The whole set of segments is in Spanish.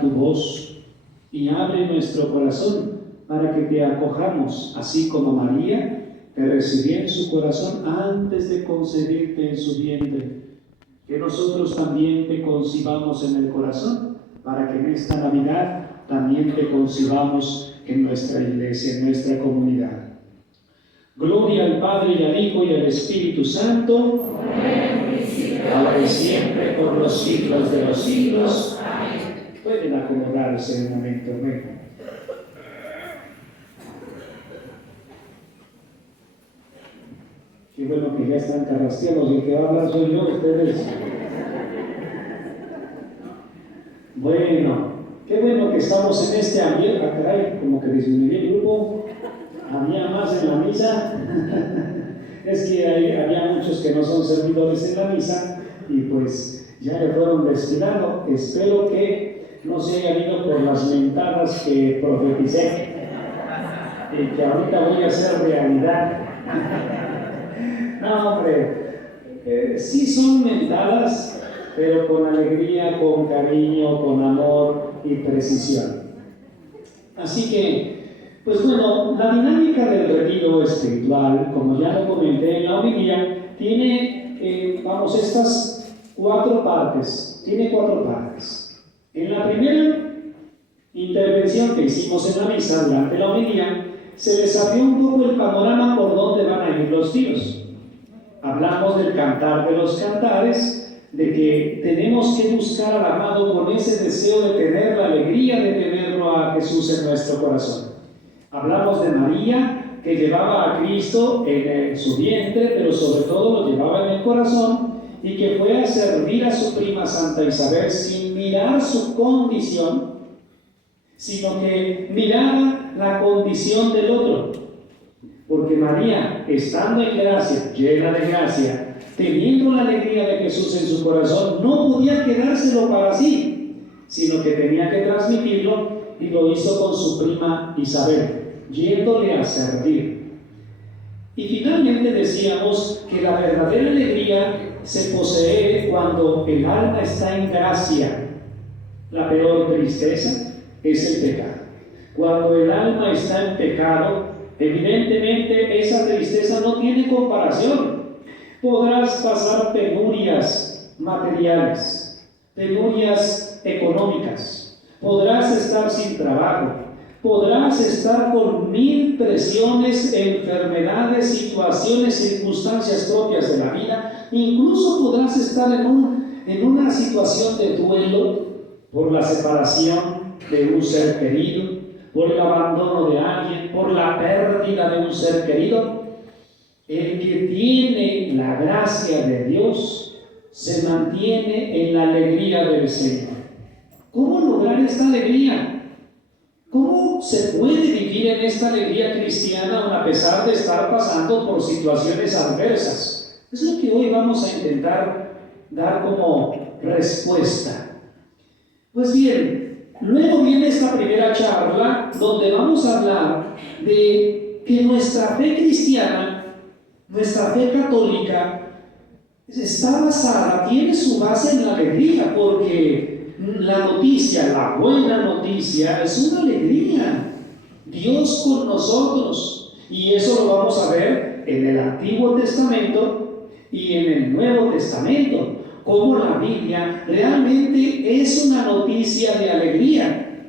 tu voz y abre nuestro corazón para que te acojamos, así como María te recibió en su corazón antes de concebirte en su vientre. Que nosotros también te concibamos en el corazón, para que en esta Navidad también te concibamos en nuestra iglesia, en nuestra comunidad. Gloria al Padre, y al Hijo, y al Espíritu Santo, ahora y siempre, por los siglos de los siglos. Amén. Pueden acomodarse un momento, venga. Qué bueno que ya están carrasqueados, el que va a hablar soy yo, ustedes. Bueno, qué bueno que estamos en este ambiente. Ah, caray, como que disminuí el grupo. Había más en la misa. Es que había muchos que no son servidores en la misa y pues ya le fueron destinando. Espero que no se haya ido por las mentadas que profeticé y que ahorita voy a hacer realidad. No, hombre, sí son mentadas, pero con alegría, con cariño, con amor y precisión. Así que, pues bueno, la dinámica del retiro espiritual, como ya lo comenté en la homilía, tiene, estas 4 partes. Tiene 4 partes. En la primera intervención que hicimos en la misa durante la homilía, se les abrió un poco el panorama por dónde van a ir los tiros. Hablamos del cantar de los cantares, de que tenemos que buscar al amado con ese deseo de tener la alegría de tenerlo a Jesús en nuestro corazón. Hablamos de María, que llevaba a Cristo en su vientre, pero sobre todo lo llevaba en el corazón, y que fue a servir a su prima Santa Isabel sin mirar su condición, sino que miraba la condición del otro. Porque María, estando en gracia, llena de gracia, teniendo la alegría de Jesús en su corazón, no podía quedárselo para sí, sino que tenía que transmitirlo, y lo hizo con su prima Isabel, yéndole a servir. Y finalmente decíamos que la verdadera alegría se posee cuando el alma está en gracia. La peor tristeza es el pecado. Cuando el alma está en pecado, evidentemente esa tristeza no tiene comparación. Podrás pasar penurias materiales, penurias económicas, podrás estar sin trabajo, podrás estar con 1000 presiones, enfermedades, situaciones, circunstancias propias de la vida, incluso podrás estar en una situación de duelo por la separación de un ser querido, por el abandono de alguien, por la pérdida de un ser querido. El que tiene la gracia de Dios se mantiene en la alegría del Señor. ¿Cómo lograr esta alegría? ¿Cómo se puede vivir en esta alegría cristiana a pesar de estar pasando por situaciones adversas? Es lo que hoy vamos a intentar dar como respuesta. Pues bien, luego viene esta primera charla donde vamos a hablar de que nuestra fe cristiana, nuestra fe católica, está basada, tiene su base en la alegría, porque la noticia, la buena noticia, es una alegría. Dios con nosotros. Y eso lo vamos a ver en el Antiguo Testamento y en el Nuevo Testamento. Cómo la Biblia realmente es una noticia de alegría.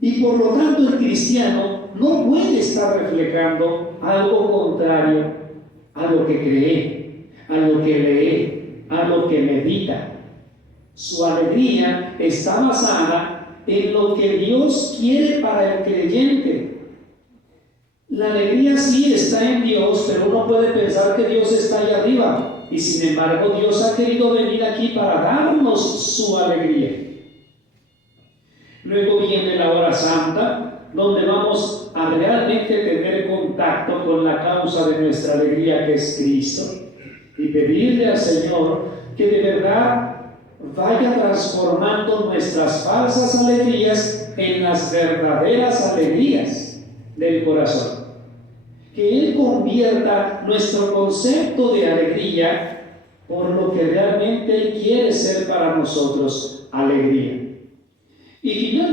Y por lo tanto el cristiano no puede estar reflejando algo contrario a lo que cree, a lo que lee, a lo que medita. Su alegría está basada en lo que Dios quiere para el creyente. La alegría sí está en Dios, pero uno puede pensar que Dios está allá arriba, y sin embargo Dios ha querido venir aquí para darnos su alegría. Luego viene la hora santa, donde vamos a realmente tener contacto con la causa de nuestra alegría, que es Cristo, y pedirle al Señor que de verdad vaya transformando nuestras falsas alegrías en las verdaderas alegrías del corazón. Que Él convierta nuestro concepto de alegría por lo que realmente Él quiere ser para nosotros, alegría.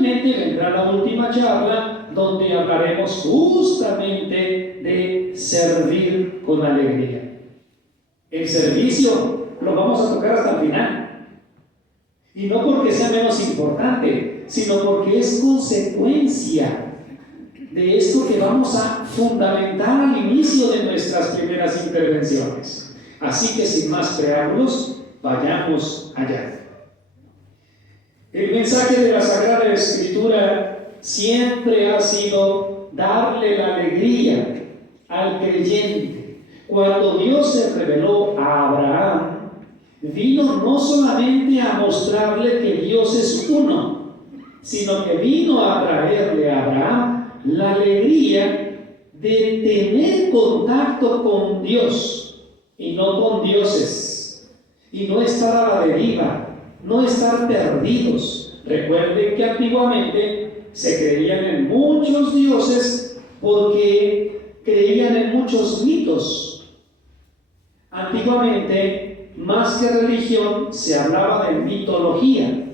finalmente vendrá la última charla donde hablaremos justamente de servir con alegría. El servicio lo vamos a tocar hasta el final. Y no porque sea menos importante, sino porque es consecuencia de esto que vamos a fundamentar al inicio de nuestras primeras intervenciones. Así que sin más preámbulos, vayamos allá. El mensaje de la Sagrada Escritura siempre ha sido darle la alegría al creyente. Cuando Dios se reveló a Abraham, vino no solamente a mostrarle que Dios es uno, sino que vino a traerle a Abraham la alegría de tener contacto con Dios y no con dioses, y no estar a la deriva, no estar perdidos. Recuerden que antiguamente se creían en muchos dioses porque creían en muchos mitos. Antiguamente, más que religión, se hablaba de mitología.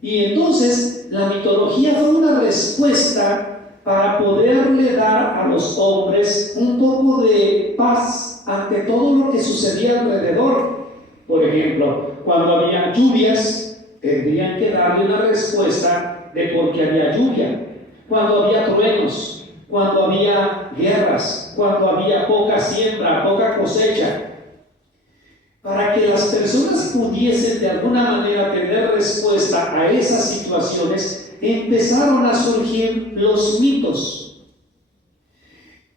Y entonces la mitología fue una respuesta para poderle dar a los hombres un poco de paz ante todo lo que sucedía alrededor. Por ejemplo, cuando había lluvias, tendrían que darle una respuesta de por qué había lluvia. Cuando había truenos, cuando había guerras, cuando había poca siembra, poca cosecha. Para que las personas pudiesen de alguna manera tener respuesta a esas situaciones, empezaron a surgir los mitos,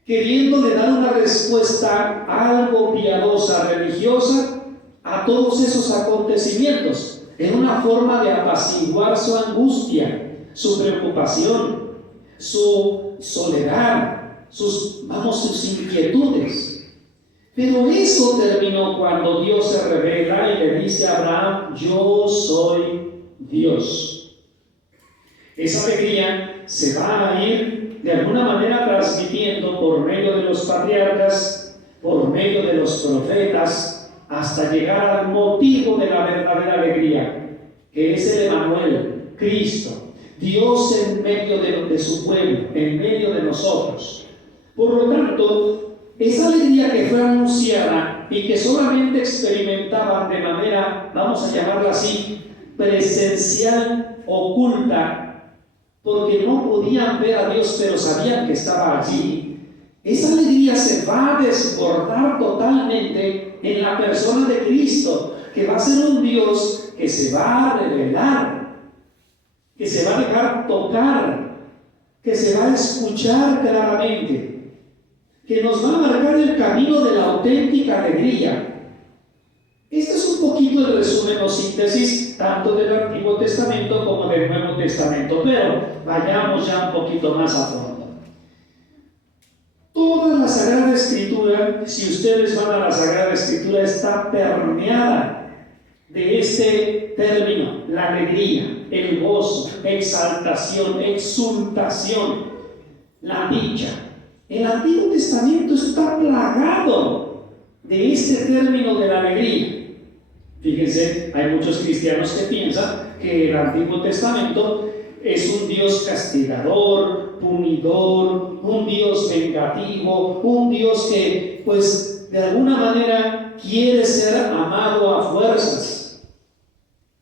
queriéndole dar una respuesta algo piadosa, religiosa, a todos esos acontecimientos, en una forma de apaciguar su angustia, su preocupación, su soledad, sus inquietudes. Pero eso terminó cuando Dios se revela y le dice a Abraham: yo soy Dios. Esa alegría se va a ir de alguna manera transmitiendo por medio de los patriarcas, por medio de los profetas, hasta llegar al motivo de la verdadera alegría, que es el Emmanuel, Cristo, Dios en medio de su pueblo, en medio de nosotros. Por lo tanto, esa alegría que fue anunciada y que solamente experimentaban de manera, vamos a llamarla así, presencial, oculta, porque no podían ver a Dios, pero sabían que estaba allí. Esa alegría se va a desbordar totalmente en la persona de Cristo, que va a ser un Dios que se va a revelar, que se va a dejar tocar, que se va a escuchar claramente, que nos va a marcar el camino de la auténtica alegría. Este es un poquito el resumen o síntesis tanto del Antiguo Testamento como del Nuevo Testamento, pero vayamos ya un poquito más a fondo. Toda la Sagrada Escritura, si ustedes van a la Sagrada Escritura, está permeada de este término, la alegría, el gozo, exaltación, exultación, la dicha. El Antiguo Testamento está plagado de este término de la alegría. Fíjense, hay muchos cristianos que piensan que el Antiguo Testamento es un Dios castigador, punidor, un Dios vengativo, un Dios que, pues, de alguna manera quiere ser amado a fuerzas.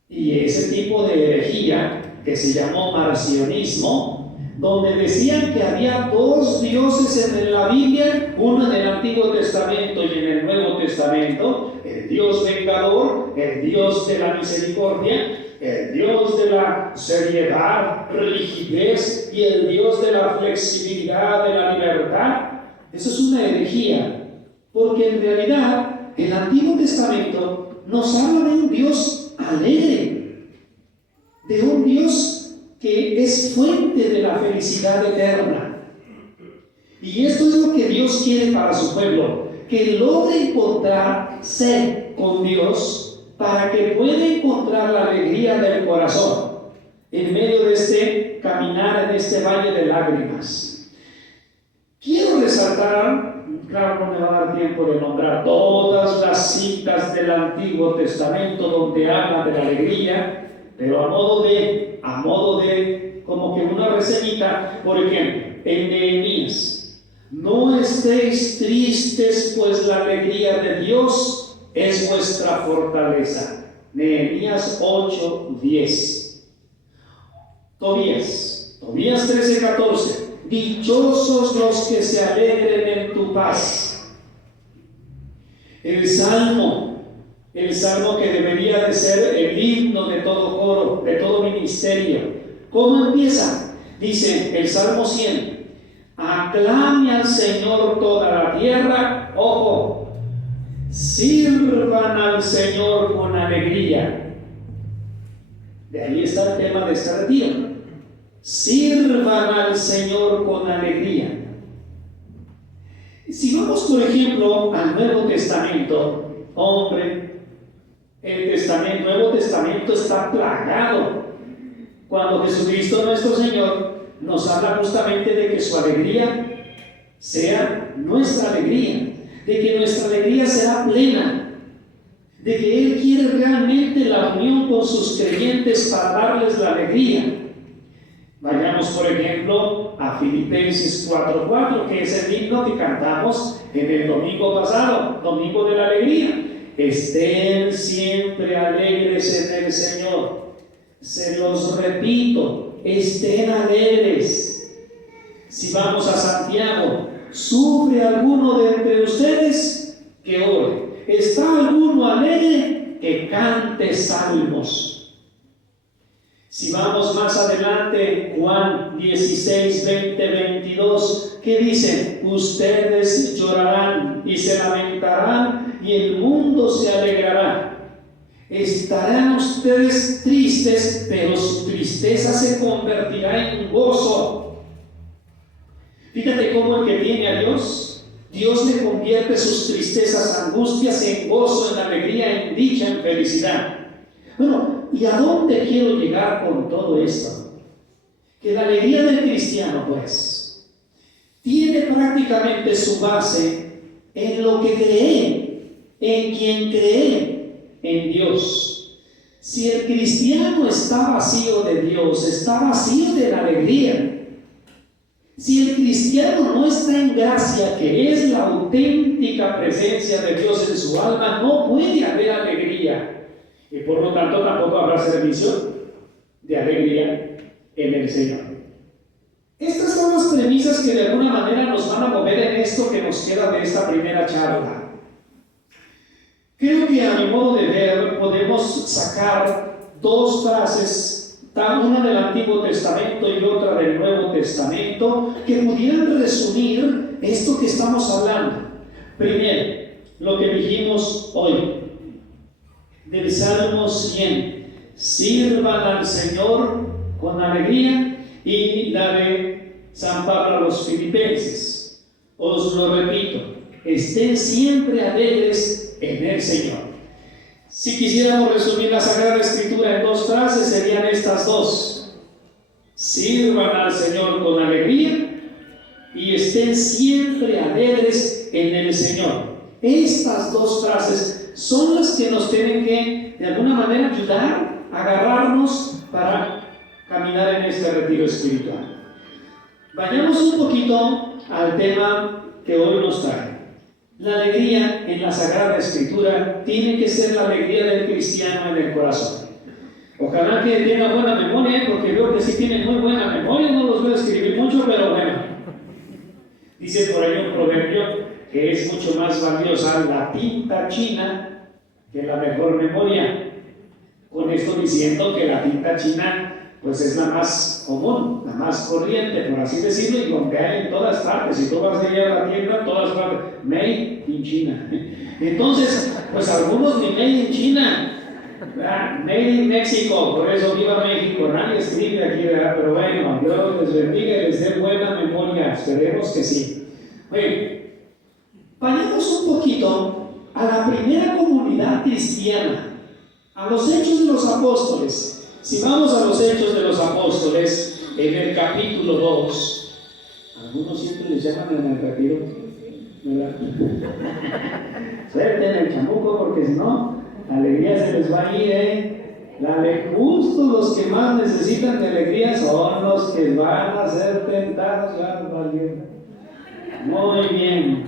Y ese tipo de herejía, que se llamó marcionismo, donde decían que había dos dioses en la Biblia, uno en el Antiguo Testamento y en el Nuevo Testamento, el Dios vengador, el Dios de la misericordia, el Dios de la seriedad, rigidez y el Dios de la flexibilidad, de la libertad. Eso es una herejía, porque en realidad el Antiguo Testamento nos habla de un Dios alegre, de un Dios que es fuente de la felicidad eterna. Y esto es lo que Dios quiere para su pueblo, que logre encontrarse con Dios para que pueda encontrar la alegría del corazón en medio de este caminar en este valle de lágrimas. Quiero resaltar, claro, no me va a dar tiempo de nombrar todas las citas del Antiguo Testamento donde habla de la alegría, pero a modo de por ejemplo, en Nehemías: no estéis tristes, pues la alegría de Dios es vuestra fortaleza. Nehemías 8:10. Tobías 13:14. Dichosos los que se alegren en tu paz. El salmo que debería de ser el himno de todo coro, de todo ministerio. ¿Cómo empieza? Dice el Salmo 100: aclame al Señor toda la tierra. Ojo, sirvan al Señor con alegría. De ahí está el tema de este retiro. Sirvan al Señor con alegría. Si vamos, por ejemplo, al Nuevo Testamento, el Nuevo Testamento está plagado. Cuando Jesucristo nuestro Señor nos habla justamente de que su alegría sea nuestra alegría, de que nuestra alegría será plena, de que Él quiere realmente la unión con sus creyentes para darles la alegría. Vayamos, por ejemplo, a Filipenses 4:4, que es el himno que cantamos en el domingo pasado, Domingo de la Alegría. Estén siempre alegres en el Señor. Se los repito, estén alegres. Si vamos a Santiago: ¿sufre alguno de entre ustedes? Que ore. ¿Está alguno alegre? Que cante salmos. Si vamos más adelante, Juan 16, 20, 22, ¿qué dicen? Ustedes llorarán y se lamentarán y el mundo se alegrará. Estarán ustedes tristes, pero su tristeza se convertirá en gozo. Fíjate cómo el que tiene a Dios, Dios le convierte sus tristezas, angustias en gozo, en alegría, en dicha, en felicidad. Bueno, ¿y a dónde quiero llegar con todo esto? Que la alegría del cristiano, pues, tiene prácticamente su base en lo que cree, en quien cree, en Dios. Si el cristiano está vacío de Dios, está vacío de la alegría. Si el cristiano no está en gracia, que es la auténtica presencia de Dios en su alma, no puede haber alegría. Y por lo tanto tampoco habrá servicio de alegría en el Señor. Estas son las premisas que de alguna manera nos van a mover en esto que nos queda de esta primera charla. Creo que a mi modo de ver podemos sacar dos frases, una del Antiguo Testamento y otra del Nuevo Testamento, que pudieran resumir esto que estamos hablando. Primero, lo que dijimos hoy del Salmo 100: sirvan al Señor con alegría, y la de San Pablo a los Filipenses: os lo repito, estén siempre alegres en el Señor. Si quisiéramos resumir la Sagrada Escritura en dos frases, serían estas dos: sirvan al Señor con alegría y estén siempre alegres en el Señor. Estas dos frases son las que nos tienen que de alguna manera ayudar a agarrarnos para caminar en este retiro espiritual. Vayamos un poquito al tema que hoy nos trae. La alegría en la Sagrada Escritura tiene que ser la alegría del cristiano en el corazón. Ojalá que tenga buena memoria, porque veo que sí tiene muy buena memoria. No los voy a escribir mucho, pero bueno. Dice por ahí un proverbio que es mucho más valiosa la tinta china que la mejor memoria. Con esto diciendo que la tinta china pues es la más común, la más corriente, por así decirlo, y donde hay en todas partes. Si tú vas a ir a la tienda, en todas partes, made in China. Entonces, pues algunos ni made in China, ¿verdad? Made in México, por eso viva México. Nadie escribe aquí, ¿verdad? Pero bueno, Dios les bendiga y les dé buena memoria, esperemos que sí. Bueno, vayamos un poquito a la primera comunidad cristiana, a los Hechos de los Apóstoles. Si vamos a los Hechos de los Apóstoles, en el capítulo 2, algunos siempre les llaman en el retiro, ¿verdad? Suelten el chamuco, porque si no, la alegría se les va a ir, Justo los que más necesitan de alegría son los que van a ser tentados. Muy bien.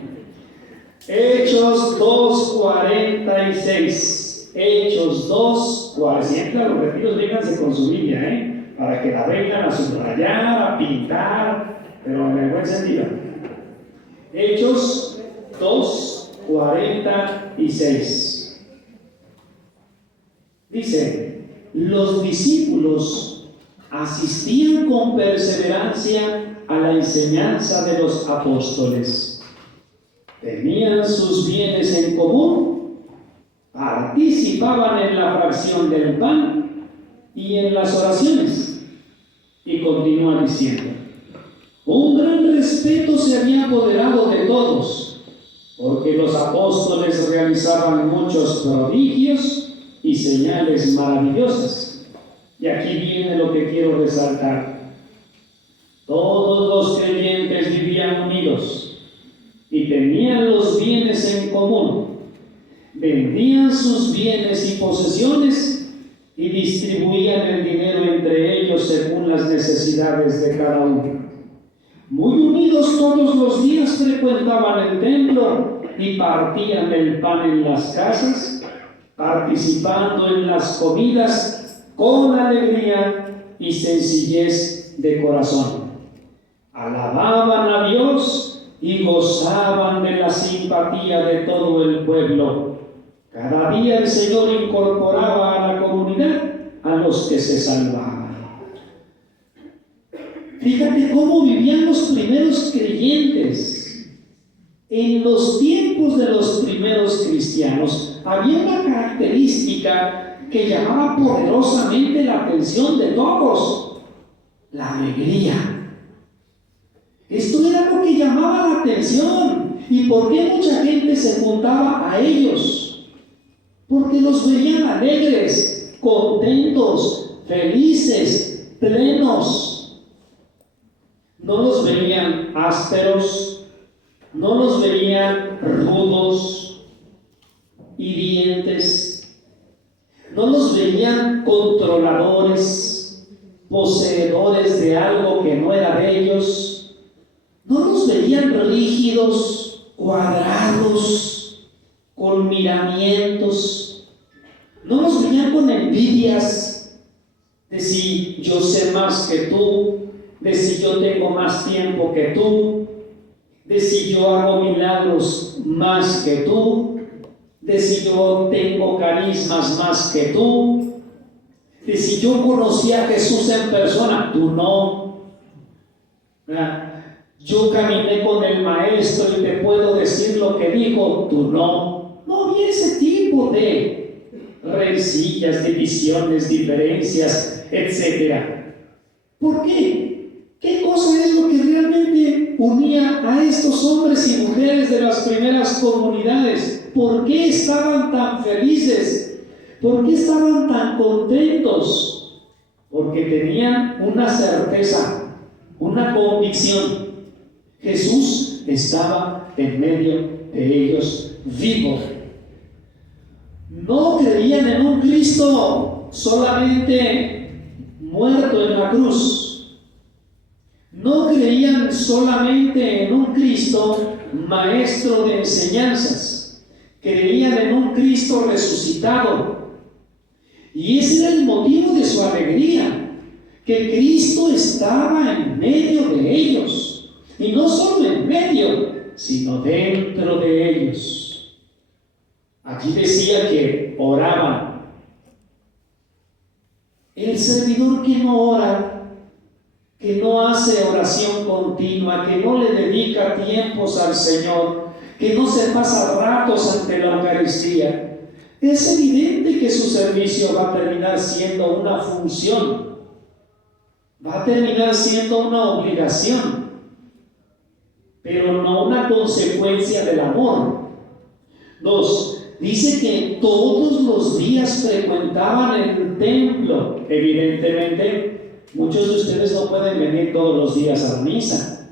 Hechos 2:46. Hechos 2:40. Siempre a los retiros vénganse con su Biblia, para que la vengan a subrayar, a pintar, pero en el buen sentido. Hechos 2:46. Dice: los discípulos asistían con perseverancia a la enseñanza de los apóstoles. Tenían sus bienes en común, participaban en la fracción del pan y en las oraciones. Y continúa diciendo: un gran respeto se había apoderado de todos, porque los apóstoles realizaban muchos prodigios y señales maravillosas. Y aquí viene lo que quiero resaltar. Todos los creyentes vivían unidos y tenían los bienes en común. Vendían sus bienes y posesiones y distribuían el dinero entre ellos según las necesidades de cada uno. Muy unidos todos los días frecuentaban el templo y partían el pan en las casas, participando en las comidas con alegría y sencillez de corazón. Alababan a Dios y gozaban de la simpatía de todo el pueblo. Cada día el Señor incorporaba a la comunidad a los que se salvaban. Fíjate cómo vivían los primeros creyentes. En los tiempos de los primeros cristianos había una característica que llamaba poderosamente la atención de todos: la alegría. Esto era lo que llamaba la atención. ¿Y por qué mucha gente se juntaba a ellos? Porque los veían alegres, contentos, felices, plenos. No los veían ásperos, no los veían rudos, hirientes, no los veían controladores, poseedores de algo que no era de ellos, no los veían rígidos, cuadrados, con miramientos, no los veían con envidias de si yo sé más que tú, de si yo tengo más tiempo que tú, de si yo hago milagros más que tú, de si yo tengo carismas más que tú, de si yo conocí a Jesús en persona, tú no. Yo caminé con el Maestro y te puedo decir lo que dijo, tú no. No había ese tipo de rencillas, divisiones, diferencias, etc. ¿Por qué? ¿Qué cosa es lo que realmente unía a estos hombres y mujeres de las primeras comunidades? ¿Por qué estaban tan felices? ¿Por qué estaban tan contentos? Porque tenían una certeza, una convicción. Jesús estaba en medio de ellos, vivo. No creían en un Cristo solamente muerto en la cruz. No creían solamente en un Cristo maestro de enseñanzas. Creían en un Cristo resucitado. Y ese era el motivo de su alegría, que Cristo estaba en medio de ellos. Y no solo en medio, sino dentro de ellos. Aquí decía que oraban. El servidor que no ora, que no hace oración continua, que no le dedica tiempos al Señor, que no se pasa ratos ante la Eucaristía, es evidente que su servicio va a terminar siendo una función, va a terminar siendo una obligación, pero no una consecuencia del amor. 2. Dice que todos los días frecuentaban el templo. Evidentemente, muchos de ustedes no pueden venir todos los días a la misa,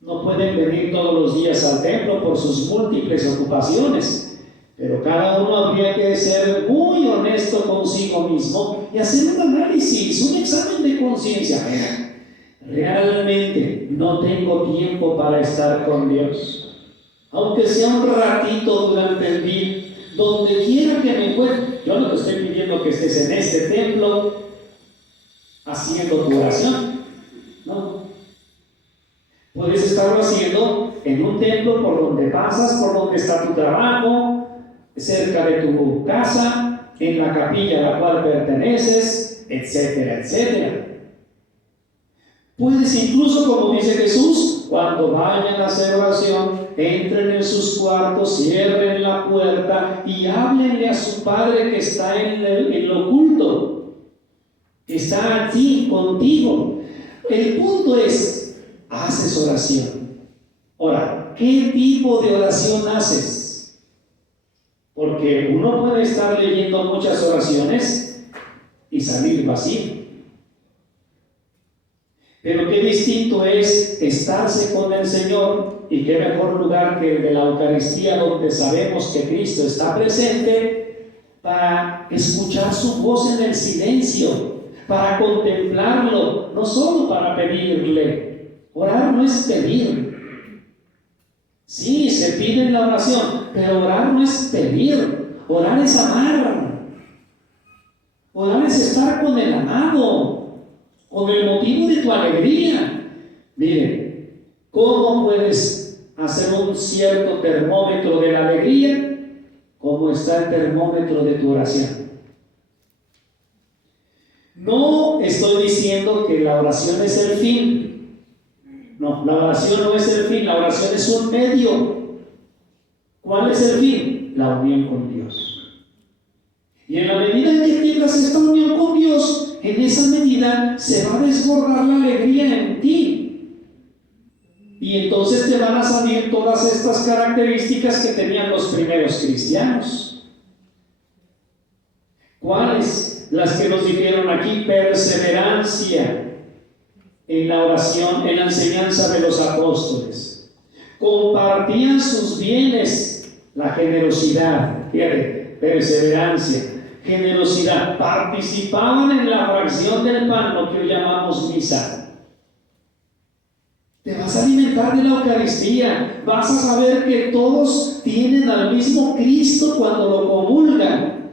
no pueden venir todos los días al templo por sus múltiples ocupaciones, Pero cada uno habría que ser muy honesto consigo mismo y hacer un análisis, un examen de conciencia. Realmente no tengo tiempo para estar con Dios. Aunque sea un ratito durante el día, donde quiera que me encuentre. Yo no te estoy pidiendo que estés en este templo haciendo tu oración. No. Puedes estarlo haciendo en un templo por donde pasas, por donde está tu trabajo, cerca de tu casa, en la capilla a la cual perteneces, etcétera, etcétera. Puedes incluso, como dice Jesús, cuando vayan a hacer oración, entren en sus cuartos, cierren la puerta y háblenle a su Padre que está en lo oculto, que está aquí contigo. El punto es, haces oración. Ahora, ¿qué tipo de oración haces? Porque uno puede estar leyendo muchas oraciones y salir vacío. Pero qué distinto es estarse con el Señor, y qué mejor lugar que el de la Eucaristía, donde sabemos que Cristo está presente, para escuchar su voz en el silencio, para contemplarlo, no solo para pedirle. Orar no es pedir. Sí, se pide en la oración, pero orar no es pedir. Orar es amar. Orar es estar con el amado, con el motivo de tu alegría. Miren, ¿cómo puedes hacer un cierto termómetro de la alegría? ¿Cómo está el termómetro de tu oración? No estoy diciendo que la oración es el fin. No, la oración no es el fin, la oración es un medio. ¿Cuál es el fin? La unión con Dios. Y en la medida en que tengas esta unión con Dios, en esa medida se va a desbordar la alegría en ti. Y entonces te van a salir todas estas características que tenían los primeros cristianos. ¿Cuáles? Las que nos dijeron aquí: perseverancia en la oración, en la enseñanza de los apóstoles. Compartían sus bienes, la generosidad, fíjate, perseverancia. Generosidad, participaban en la fracción del pan, lo que hoy llamamos misa. Te vas a alimentar de la Eucaristía, vas a saber que todos tienen al mismo Cristo cuando lo comulgan.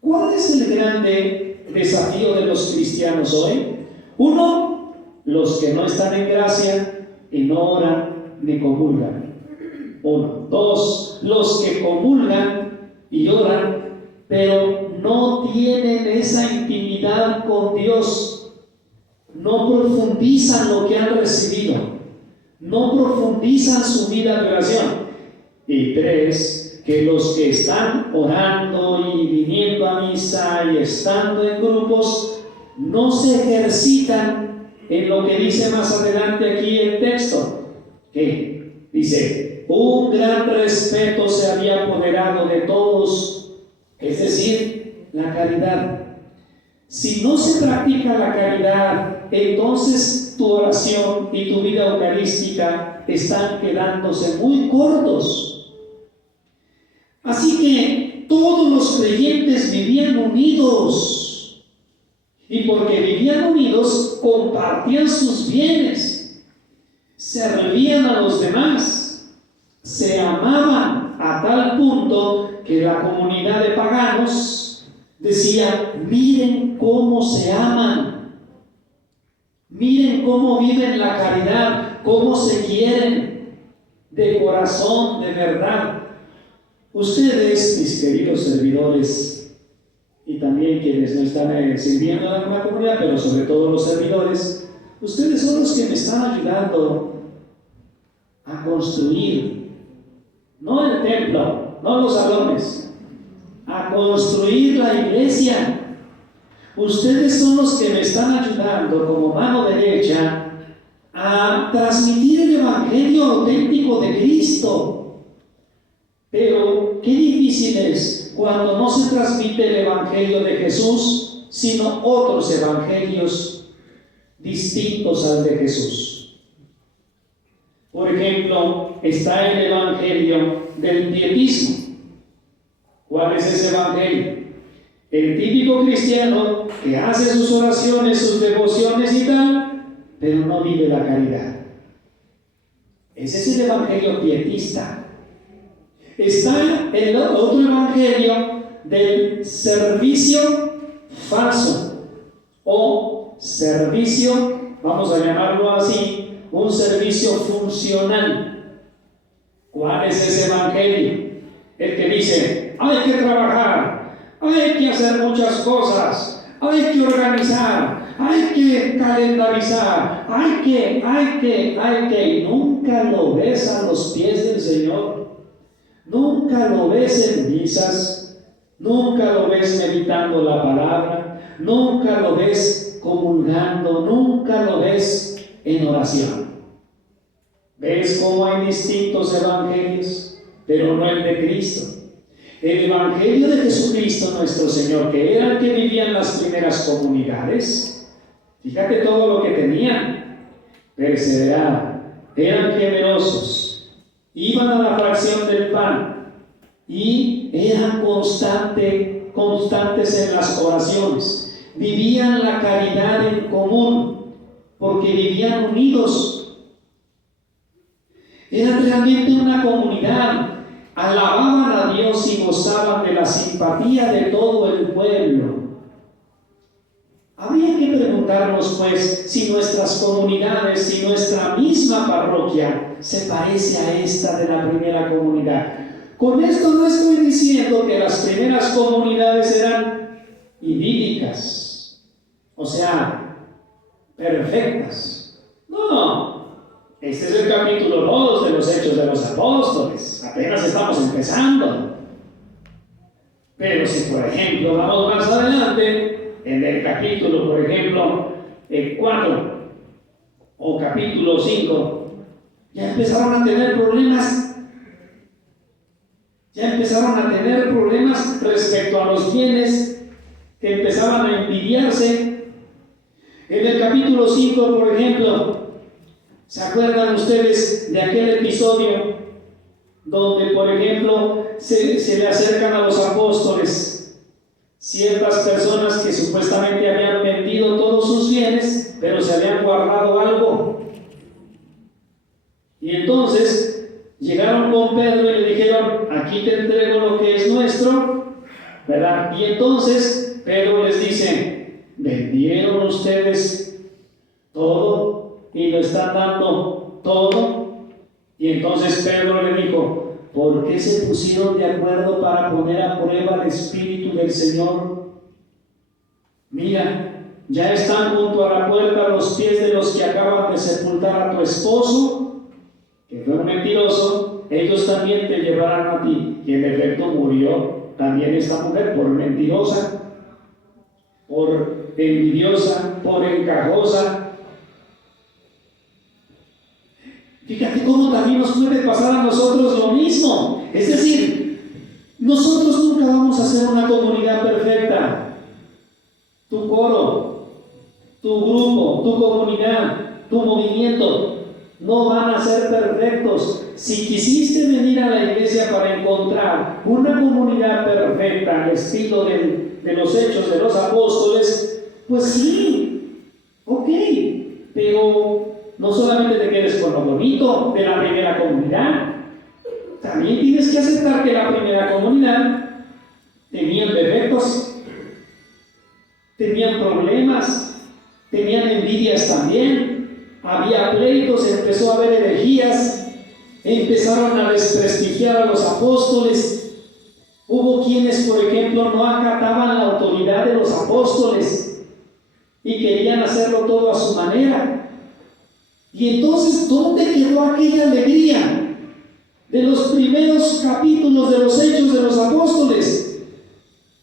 ¿Cuál es el grande desafío de los cristianos hoy? Uno, los que no están en gracia y no oran ni comulgan. Uno. Dos, los que comulgan y oran, pero no tienen esa intimidad con Dios, no profundizan lo que han recibido, no profundizan su vida de oración. Y tres, que los que están orando y viniendo a misa y estando en grupos, no se ejercitan en lo que dice más adelante aquí el texto, que dice: un gran respeto se había apoderado de todos. Es decir, la caridad. Si no se practica la caridad, entonces tu oración y tu vida eucarística están quedándose muy cortos. Así que todos los creyentes vivían unidos, y porque vivían unidos, compartían sus bienes, servían a los demás, se amaban a tal punto que la comunidad de paganos decía: miren cómo se aman, miren cómo viven la caridad, cómo se quieren de corazón, de verdad. Ustedes, mis queridos servidores, y también quienes no están sirviendo en la comunidad, pero sobre todo los servidores, ustedes son los que me están ayudando a construir, no el templo, no los salones, a construir la iglesia. Ustedes son los que me están ayudando como mano derecha a transmitir el evangelio auténtico de Cristo. Pero qué difícil es cuando no se transmite el evangelio de Jesús, sino otros evangelios distintos al de Jesús. Por ejemplo, está el evangelio del pietismo. ¿Cuál es ese evangelio? El típico cristiano que hace sus oraciones, sus devociones y tal, pero no vive la caridad. Ese es el evangelio pietista. Está el otro evangelio del servicio falso o servicio, vamos a llamarlo así, un servicio funcional. ¿Cuál es ese evangelio? El que dice, hay que trabajar, hay que hacer muchas cosas, hay que organizar, hay que calendarizar, hay que, y nunca lo ves a los pies del Señor. Nunca lo ves en misas, nunca lo ves meditando la palabra, nunca lo ves comulgando, nunca lo ves en oración. ¿Ves cómo hay distintos evangelios? Pero no el de Cristo. El evangelio de Jesucristo nuestro Señor, que era el que vivía en las primeras comunidades, fíjate todo lo que tenían: perseveraban, eran generosos, iban a la fracción del pan y eran constantes en las oraciones, vivían la caridad en común porque vivían unidos. Eran realmente una comunidad, alababan a Dios y gozaban de la simpatía de todo el pueblo. Habría que preguntarnos, pues, si nuestras comunidades, si nuestra misma parroquia se parece a esta de la primera comunidad. Con esto no estoy diciendo que las primeras comunidades eran idílicas, o sea, perfectas. No. Este es el capítulo 2 de los Hechos de los Apóstoles. Apenas estamos empezando. Pero si, por ejemplo, vamos más adelante, en el capítulo, por ejemplo, 4 o capítulo 5, ya empezaron a tener problemas. Ya empezaron a tener problemas respecto a los bienes que empezaban a envidiarse. En el capítulo 5, por ejemplo, ¿se acuerdan ustedes de aquel episodio donde, por ejemplo, se le acercan a los apóstoles ciertas personas que supuestamente habían vendido todos sus bienes, pero se habían guardado algo? Y entonces llegaron con Pedro y le dijeron: aquí te entrego lo que es nuestro, ¿verdad? Y entonces Pedro les dice: ¿vendieron ustedes todo y lo están dando todo? Y entonces Pedro le dijo: ¿por qué se pusieron de acuerdo para poner a prueba el Espíritu del Señor? Mira, ya están junto a la puerta los pies de los que acaban de sepultar a tu esposo, que fue un mentiroso. Ellos también te llevarán a ti. Y en efecto murió también esta mujer por mentirosa, por envidiosa, por encajosa. Fíjate cómo también nos puede pasar a nosotros lo mismo. Es decir, nosotros nunca vamos a ser una comunidad perfecta. Tu coro, tu grupo, tu comunidad, tu movimiento no van a ser perfectos. Si quisiste venir a la iglesia para encontrar una comunidad perfecta al estilo de los Hechos de los Apóstoles, pues sí, ok, pero no solamente te quedes con lo bonito de la primera comunidad, también tienes que aceptar que la primera comunidad tenían defectos, tenían problemas, tenían envidias también, había pleitos, empezó a haber herejías, empezaron a desprestigiar a los apóstoles. Hubo quienes, por ejemplo, no acataban la autoridad de los apóstoles y querían hacerlo todo a su manera. Y entonces, ¿dónde quedó aquella alegría de los primeros capítulos de los Hechos de los Apóstoles?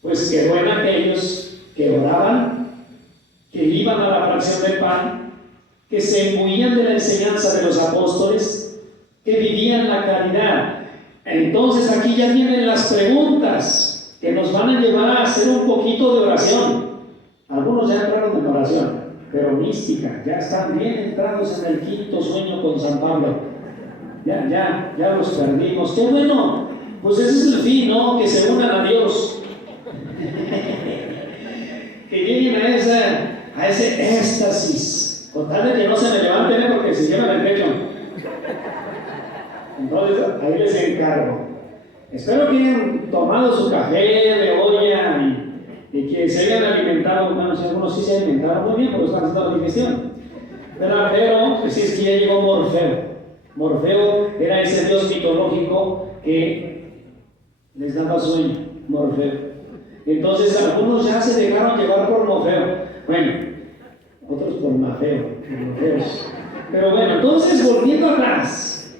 Pues quedó en aquellos que oraban, que iban a la fracción del pan, que se imbuían de la enseñanza de los apóstoles, que vivían la caridad. Entonces aquí ya vienen las preguntas que nos van a llevar a hacer un poquito de oración. Algunos ya entraron en oración, pero mística, ya están bien entrados en el quinto sueño con San Pablo. Ya los perdimos. ¡Qué bueno! Pues ese es el fin, ¿no? Que se unan a Dios. Que lleguen a ese éxtasis, con tal de que no se me levanten porque se llevan el pecho. Entonces, ahí les encargo. Espero que hayan tomado su café de olla y que se hayan alimentado. Bueno, si algunos sí se alimentaron muy bien porque están haciendo la digestión. Pero pues sí, es que ya llegó Morfeo. Morfeo era ese dios mitológico que les daba sueño, Morfeo. Entonces algunos ya se dejaron llevar por Morfeo. Bueno, otros por Mafeo, Morfeos. Pero bueno, entonces volviendo atrás,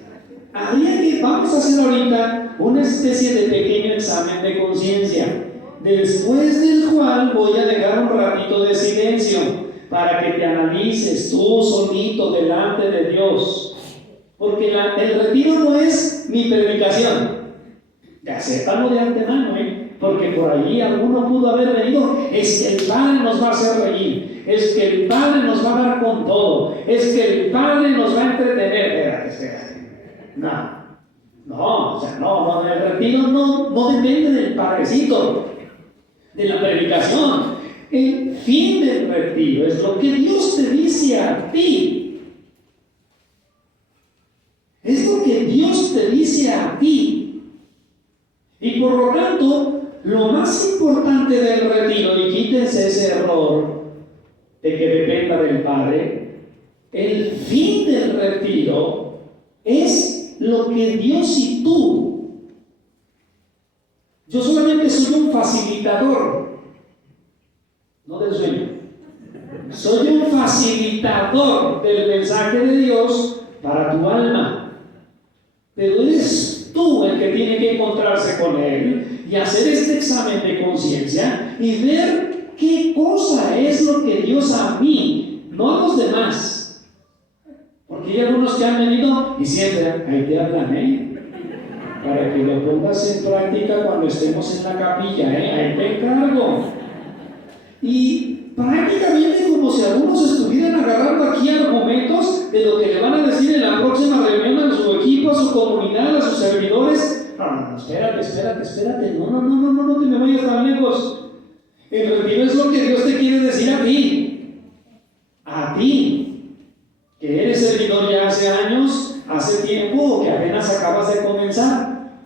vamos a hacer ahorita una especie de pequeño examen de conciencia, después del cual voy a dejar un ratito de silencio para que te analices tú solito delante de Dios, porque el retiro no es mi predicación. Ya sépanlo de antemano, porque por ahí alguno pudo haber venido. Es que el Padre nos va a hacer reír, es que el Padre nos va a dar con todo, es que el Padre nos va a entretener. Espérate. No, o sea, no, el retiro no depende del padrecito, de la predicación. El fin del retiro es lo que Dios te dice a ti. Es lo que Dios te dice a ti. Y por lo tanto, lo más importante del retiro, y quítense ese error de que dependa del Padre, el fin del retiro es lo que Dios y tú. Yo solamente soy un facilitador, no del sueño. Soy un facilitador del mensaje de Dios para tu alma. Pero eres tú el que tiene que encontrarse con Él y hacer este examen de conciencia y ver qué cosa es lo que Dios a mí, no a los demás. Porque hay algunos que han venido y siempre, ahí te hablan, para que lo pongas en práctica cuando estemos en la capilla, ahí te encargo. Y prácticamente como si algunos estuvieran agarrando aquí argumentos de lo que le van a decir en la próxima reunión a su equipo, a su comunidad, a sus servidores. No, espérate, no te me vayas tan lejos. El retiro es lo que Dios te quiere decir a ti, que eres servidor ya hace años, hace tiempo, o que apenas acabas de comenzar,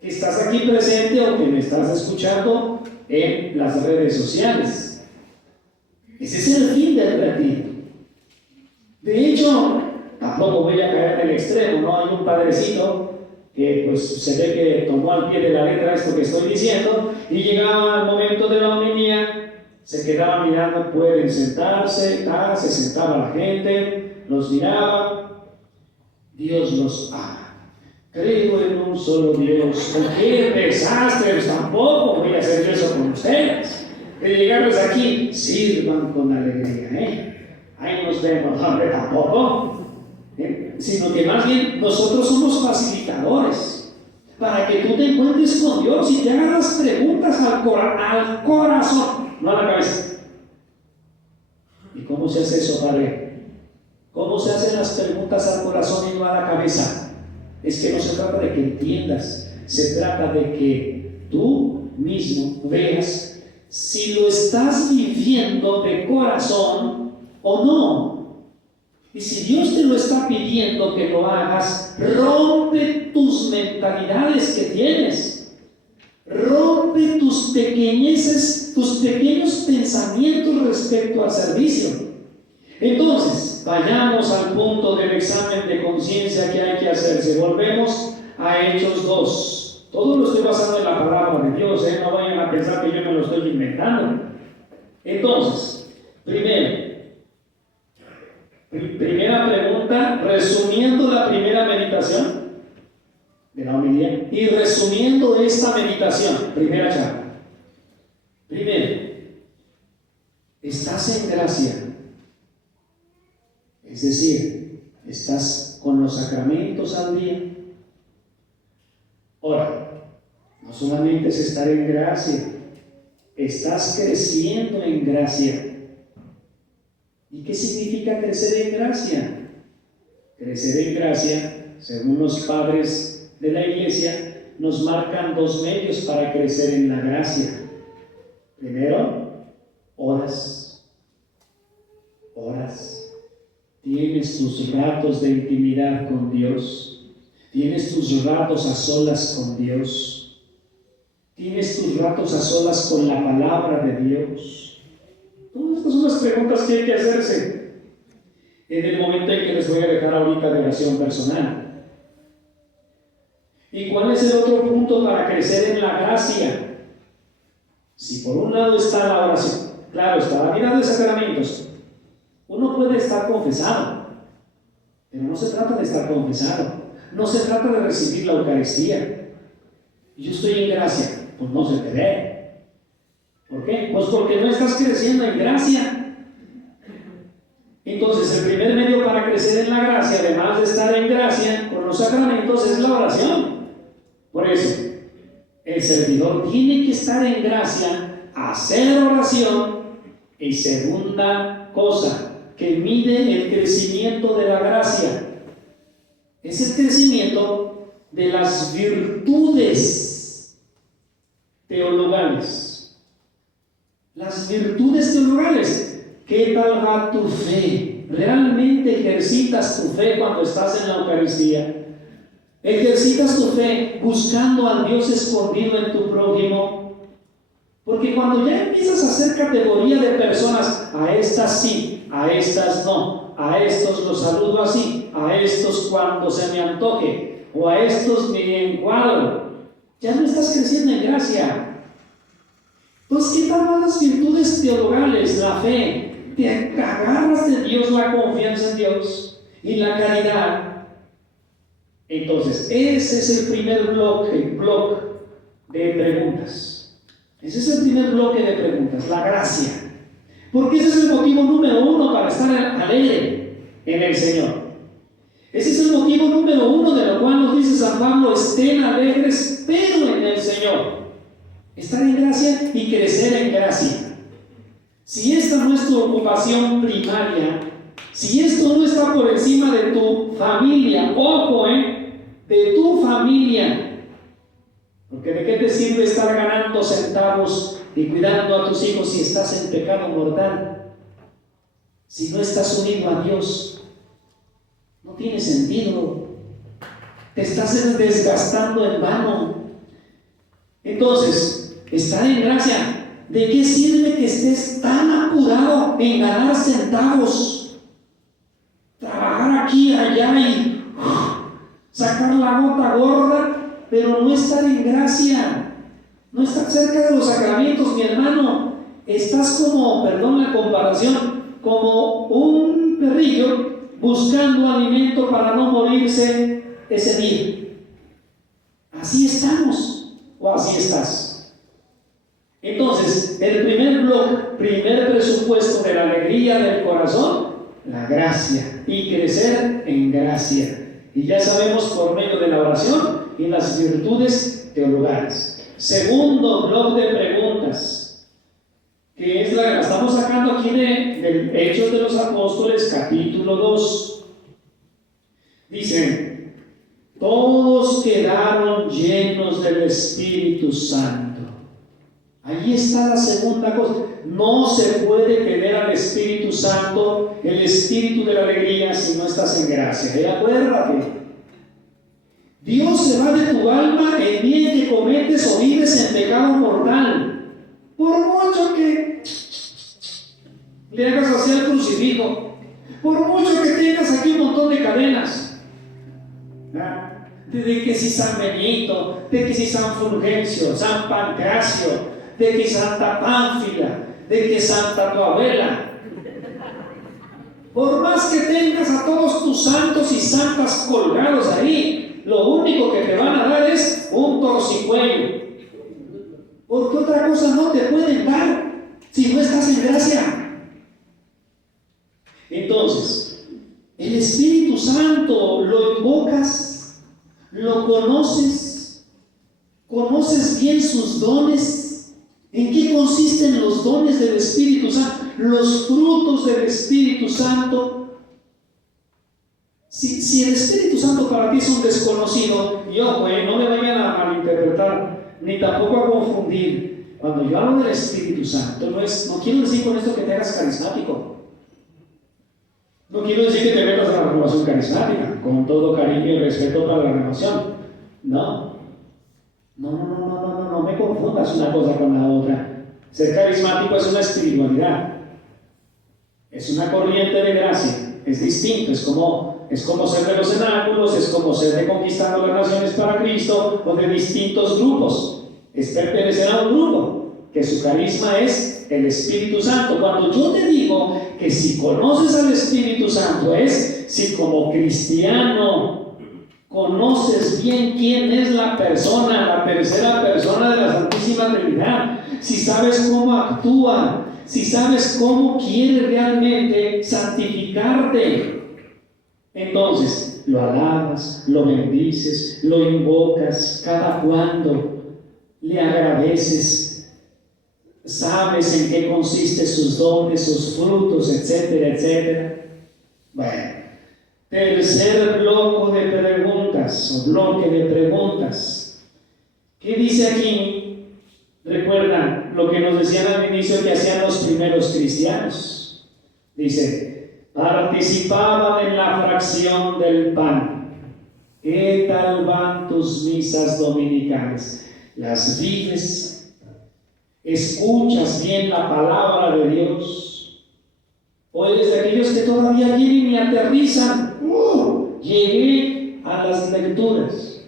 que estás aquí presente o que me estás escuchando en las redes sociales. Ese es el fin del retiro. De hecho, tampoco voy a caer en el extremo, ¿no? Hay un padrecito que pues se ve que tomó al pie de la letra esto que estoy diciendo y llegaba al momento de la homilía, se quedaba mirando, pueden sentarse, se sentaba la gente, los miraba. Dios los ama. Creo en un solo Dios. ¿Por qué empezaste? Pues tampoco voy a hacer eso con ustedes. De llegarles aquí, sirvan con alegría, ahí nos vemos, hombre, tampoco, sino que más bien nosotros somos facilitadores para que tú te encuentres con Dios y te hagas las preguntas al corazón, no a la cabeza. ¿Y cómo se hace eso, Padre? ¿Cómo se hacen las preguntas al corazón y no a la cabeza? Es que no se trata de que entiendas, se trata de que tú mismo veas si lo estás viviendo de corazón o no. Y si Dios te lo está pidiendo que lo hagas, rompe tus mentalidades que tienes, rompe tus pequeñeces, tus pequeños pensamientos respecto al servicio. Entonces, vayamos al punto del examen de conciencia que hay que hacerse. Volvemos a Hechos 2. Todo lo estoy basando en la palabra de Dios, no vayan a pensar que yo me lo estoy inventando. Entonces, primera pregunta, resumiendo la primera meditación de la homilía y resumiendo esta meditación, primera charla. Primero, ¿estás en gracia? Es decir, ¿estás con los sacramentos al día? Ahora, no solamente es estar en gracia, estás creciendo en gracia. ¿Y qué significa crecer en gracia? Crecer en gracia, según los padres de la iglesia, nos marcan dos medios para crecer en la gracia. Primero, oras. Tienes tus ratos de intimidad con Dios. Tienes tus ratos a solas con Dios. Tienes tus ratos a solas con la palabra de Dios. Todas estas son las preguntas que hay que hacerse en el momento en que les voy a dejar ahorita de oración personal. ¿Y cuál es el otro punto para crecer en la gracia? Si por un lado está la oración, claro está la vida de sacramentos, uno puede estar confesado, pero no se trata de estar confesado, no se trata de recibir la Eucaristía. Yo estoy en gracia, pues no se te ve. ¿Por qué? Pues porque no estás creciendo en gracia. Entonces, el primer medio para crecer en la gracia, además de estar en gracia con los sacramentos, es la oración. Por eso, el servidor tiene que estar en gracia, hacer oración, y segunda cosa que mide el crecimiento de la gracia es el crecimiento de las virtudes teologales. Las virtudes teologales. ¿Qué tal va tu fe? ¿Realmente ejercitas tu fe cuando estás en la Eucaristía? ¿Ejercitas tu fe buscando al Dios escondido en tu prójimo? Porque cuando ya empiezas a hacer categoría de personas, a estas sí, a estas no, a estos los saludo así, a estos cuando se me antoje, o a estos ni en cuadro, ya no estás creciendo en gracia. Entonces, ¿qué tal van las virtudes teologales? La fe. Te agarras de Dios, la confianza en Dios y la caridad. Entonces, ese es el primer bloque de preguntas. Ese es el primer bloque de preguntas, la gracia. Porque ese es el motivo número uno para estar alegre en el Señor. Ese es el motivo número uno de lo cual nos dice San Pablo: estén alegres, pero en el Señor. Estar en gracia y crecer en gracia. Si esta no es tu ocupación primaria, si esto no está por encima de tu familia, ojo, de tu familia, porque ¿de qué te sirve estar ganando centavos y cuidando a tus hijos si estás en pecado mortal? Si no estás unido a Dios, no tiene sentido. Te estás desgastando en vano. Entonces, estar en gracia. ¿De qué sirve que estés tan apurado en ganar centavos? Trabajar aquí y allá y sacar la gota gorda, pero no estar en gracia, no estar cerca de los sacramentos, mi hermano. Estás como, perdón la comparación, como un perrillo buscando alimento para no morirse ese día. Así estamos, o así estás. Entonces, el primer bloque, primer presupuesto de la alegría del corazón, la gracia, y crecer en gracia. Y ya sabemos por medio de la oración y las virtudes teologales. Segundo bloque de preguntas, que es la estamos sacando aquí del Hechos de los Apóstoles, capítulo 2. Dice: todos quedaron llenos del Espíritu Santo. Ahí está la segunda cosa. No se puede tener al Espíritu Santo, el espíritu de la alegría, si no estás en gracia. Y acuérdate, Dios se va de tu alma el día que cometes o vives en pecado mortal. Por mucho que le hagas así al crucifijo, por mucho que tengas aquí un montón de cadenas, de que si San Benito, de que si San Fulgencio, San Pancracio, de que Santa Pánfila, de que Santa tu abuela, por más que tengas a todos tus santos y santas colgados ahí, lo único que te van a dar es un torcicuello, porque otra cosa no te pueden dar si no estás en gracia. Entonces, el Espíritu Santo lo invocas, lo conoces bien sus dones. ¿En qué consisten los dones del Espíritu Santo? Los frutos del Espíritu Santo. Si el Espíritu Santo para ti es un desconocido, y ojo, no me vayan a malinterpretar, ni tampoco a confundir. Cuando yo hablo del Espíritu Santo, no quiero decir con esto que te hagas carismático. No quiero decir que te metas a la renovación carismática, con todo cariño y respeto para la renovación. No me confundas una cosa con la otra. Ser carismático es una espiritualidad, es una corriente de gracia, es distinto, es como ser de los cenáculos, es como ser de Conquistando las Naciones para Cristo, o de distintos grupos. Es pertenecer a un grupo, que su carisma es el Espíritu Santo. Cuando yo te digo que si conoces al Espíritu Santo, es si como cristiano conoces bien quién es la persona, la tercera persona de la Santísima Trinidad, si sabes cómo actúa, si sabes cómo quiere realmente santificarte, entonces lo alabas, lo bendices, lo invocas, cada cuando le agradeces, sabes en qué consisten sus dones, sus frutos, etcétera, etcétera. Bueno, tercer bloque de preguntas. ¿Qué dice aquí? Recuerdan lo que nos decían al inicio que hacían los primeros cristianos. Dice, participaban en la fracción del pan. ¿Qué tal van tus misas dominicales? ¿Las vives? ¿Escuchas bien la palabra de Dios? ¿O eres de aquellos que todavía vienen y aterrizan? Llegué a las lecturas.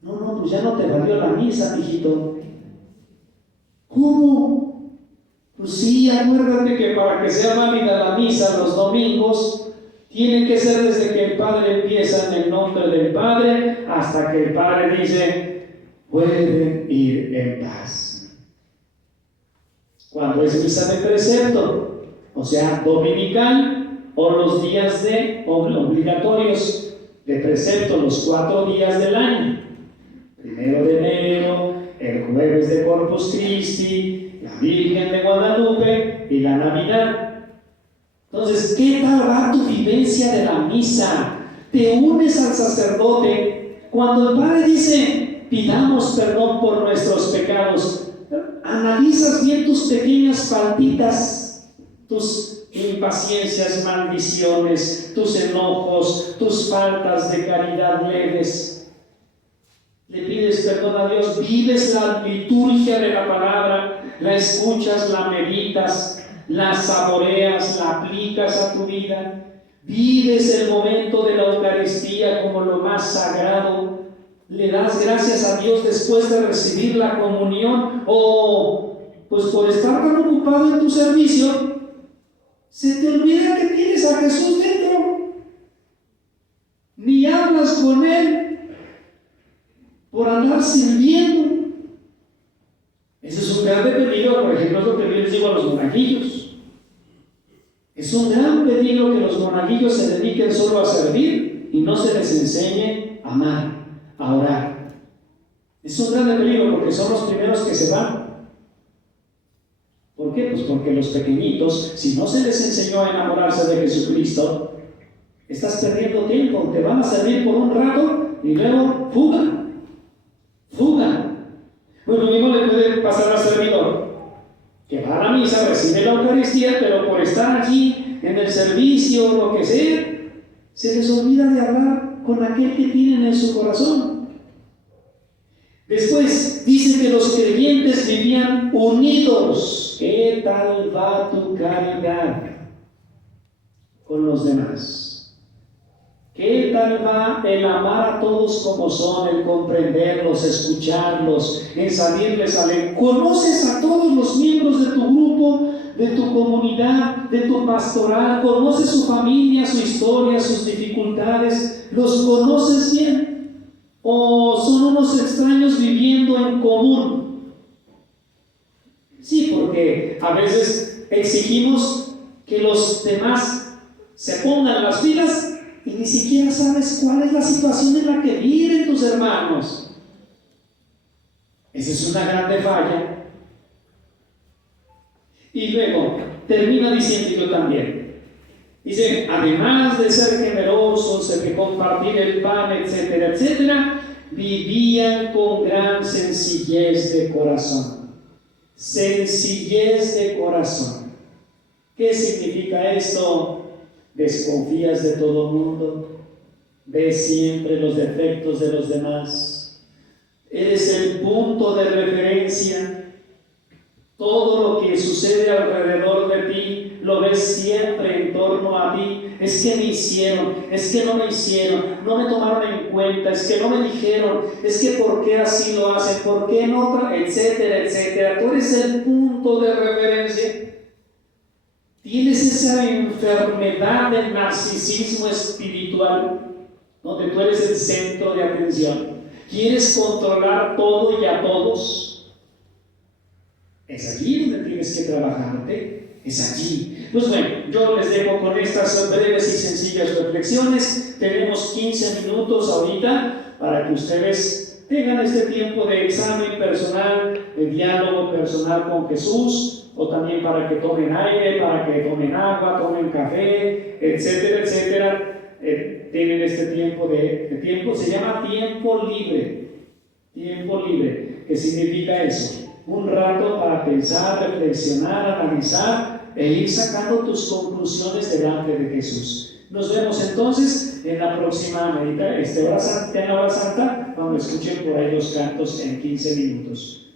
No, pues ya no te valió la misa, mijito. ¿Cómo? Pues sí, acuérdate que para que sea válida la misa los domingos, tiene que ser desde que el Padre empieza en el nombre del Padre hasta que el Padre dice, pueden ir en paz. Cuando es misa de precepto, o sea, dominical, o los días obligatorios de precepto, los 4 días del año, 1 de enero, el jueves de Corpus Christi, la Virgen de Guadalupe y la Navidad. Entonces, ¿qué tal va tu vivencia de la misa? Te unes al sacerdote. Cuando el Padre dice, pidamos perdón por nuestros pecados, analizas bien tus pequeñas faltitas, tus impaciencias, maldiciones, tus enojos, tus faltas de caridad leves. Le pides perdón a Dios, vives la liturgia de la palabra, la escuchas, la meditas, la saboreas, la aplicas a tu vida, vives el momento de la Eucaristía como lo más sagrado, le das gracias a Dios después de recibir la comunión, o pues por estar tan ocupado en tu servicio, se te olvida que tienes a Jesús dentro, ni hablas con Él por andar sirviendo. Ese es un grande peligro. Por ejemplo, es lo que yo les digo a los monaguillos. Es un gran peligro que los monaguillos se dediquen solo a servir y no se les enseñe a amar, a orar. Es un gran peligro porque son los primeros que se van. ¿Por qué? Pues porque los pequeñitos, si no se les enseñó a enamorarse de Jesucristo, estás perdiendo tiempo. Te van a servir por un rato y luego fuga. Pues lo mismo le puede pasar al servidor, que va a la misa, recibe la Eucaristía, pero por estar allí en el servicio, lo que sea, se les olvida de hablar con aquel que tienen en su corazón. Después dice que los creyentes vivían unidos. ¿Qué tal va tu caridad con los demás? ¿Qué tal va el amar a todos como son, el comprenderlos, escucharlos, en salirles a leer? ¿Conoces a todos los miembros de tu grupo, de tu comunidad, de tu pastoral? ¿Conoces su familia, su historia, sus dificultades? ¿Los conoces bien? ¿O son unos extraños viviendo en común? Sí, porque a veces exigimos que los demás se pongan las pilas y ni siquiera sabes cuál es la situación en la que viven tus hermanos. Esa es una grande falla. Y luego termina diciendo yo también, Dice, además de ser generosos, de compartir el pan, etcétera, etcétera, vivían con gran sencillez de corazón. Sencillez de corazón. ¿Qué significa esto? Desconfías de todo mundo, ves siempre los defectos de los demás, eres el punto de referencia. Todo lo que sucede alrededor de ti lo ves siempre en torno a ti. Es que me hicieron, es que no me hicieron, no me tomaron en cuenta, es que no me dijeron, es que por qué así lo hacen, por qué no, etcétera, etcétera. Tú eres el punto de referencia. Tienes esa enfermedad del narcisismo espiritual, donde tú eres el centro de atención. Quieres controlar todo y a todos. Es allí donde tienes que trabajarte, es allí. Pues bueno, yo les dejo con estas breves y sencillas reflexiones. Tenemos 15 minutos ahorita para que ustedes tengan este tiempo de examen personal, de diálogo personal con Jesús, o también para que tomen aire, para que tomen agua, tomen café, etcétera, etcétera. Tienen este tiempo de tiempo, se llama tiempo libre. Tiempo libre, ¿qué significa eso? Un rato para pensar, reflexionar, analizar e ir sacando tus conclusiones delante de Jesús. Nos vemos entonces en la próxima hora santa, cuando escuchen por ahí los cantos en 15 minutos.